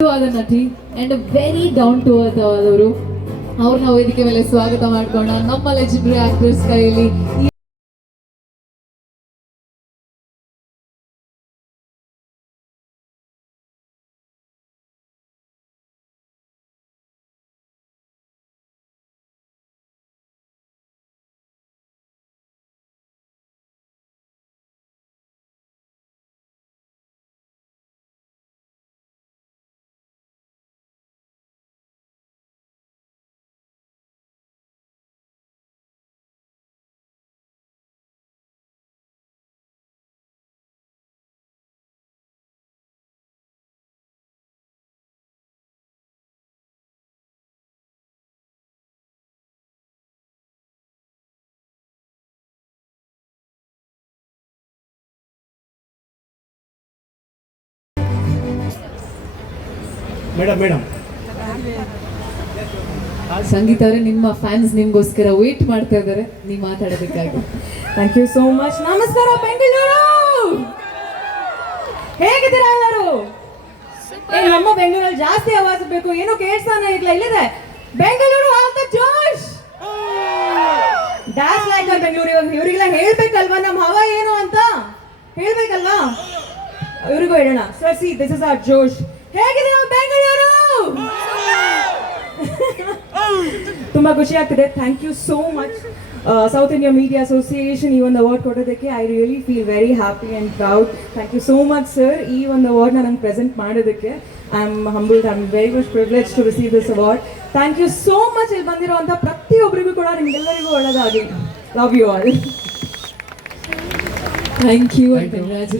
ಆದ ನಟಿ and very down to earth ಆದವರು. ಅವ್ರನ್ನ ವೇದಿಕೆ ಮೇಲೆ ಸ್ವಾಗತ ಮಾಡ್ಕೋಣ. ನಮ್ಮ ಲೆಜೆಂಡರಿ ಆಕ್ಟರ್ಸ್ ಕೈಯಲ್ಲಿ ಮೇಡಮ್ ಸಂಗೀತ ಅವರೇ, ನಿಮ್ಮ ಫ್ಯಾನ್ಸ್ ನಿಮ್ಗೋಸ್ಕರ ವೇಟ್ ಮಾಡ್ತಾ ಇದ್ದಾರೆ ನೀವು ಮಾತಾಡೋದಕ್ಕಾಗಿ. Thank you so much. ನಮಸ್ಕಾರ ಬೆಂಗಳೂರು, ಹೇಗಿದ್ದೀರಾ ಎಲ್ಲರೂ? ನಮ್ಮ ಬೆಂಗಳೂರಲ್ಲಿ ಜಾಸ್ತಿ ಆವಾಜ್ ಬೇಕು, ಏನೋ ಕೇಳ್ತಾನೆ ಇಲ್ಲ. ಇಲ್ಲಿದೆ ಬೆಂಗಳೂರು ಅಂತ ಜೋಶ್ ಡ್ಯಾಶ್ ಲೈಕ್ ಬೆಂಗಳೂರು. ಇವರಿಗೆಲ್ಲ ಹೇಳ್ಬೇಕಲ್ವಾ ನಮ್ಮ ಹವಾ ಏನು ಅಂತ ಹೇಳ್ಬೇಕಲ್ವಾ? ಇವ್ರಿಗೂ ಹೇಳೋಣ. Sir see this is our ಜೋಶ್. ಹೇಗಿದೆ ನಮ್ಮ ಬೆಂಗಳೂರು? ತುಂಬಾ ಖುಷಿ ಆಗ್ತಿದೆ. Thank you so much South India Media Association ಈ ಒಂದು ಅವಾರ್ಡ್ ಕೊಡೋದಕ್ಕೆ. I really feel very happy and proud. Thank you so much sir ಈ ಒಂದು ಅವಾರ್ಡ್ನ ನಂಗೆ ಪ್ರೆಸೆಂಟ್ ಮಾಡೋದಕ್ಕೆ. I am humbled, I am very much privilege to receive this award. Thank you so much. ಇಲ್ಲಿ ಬಂದಿರುವಂಥ ಪ್ರತಿಯೊಬ್ಬರಿಗೂ ಕೂಡ ನಿಮಗೆಲ್ಲರಿಗೂ ಒಳ್ಳೆಯದಾಗಲಿ. Love you all. Thank you and congratulation.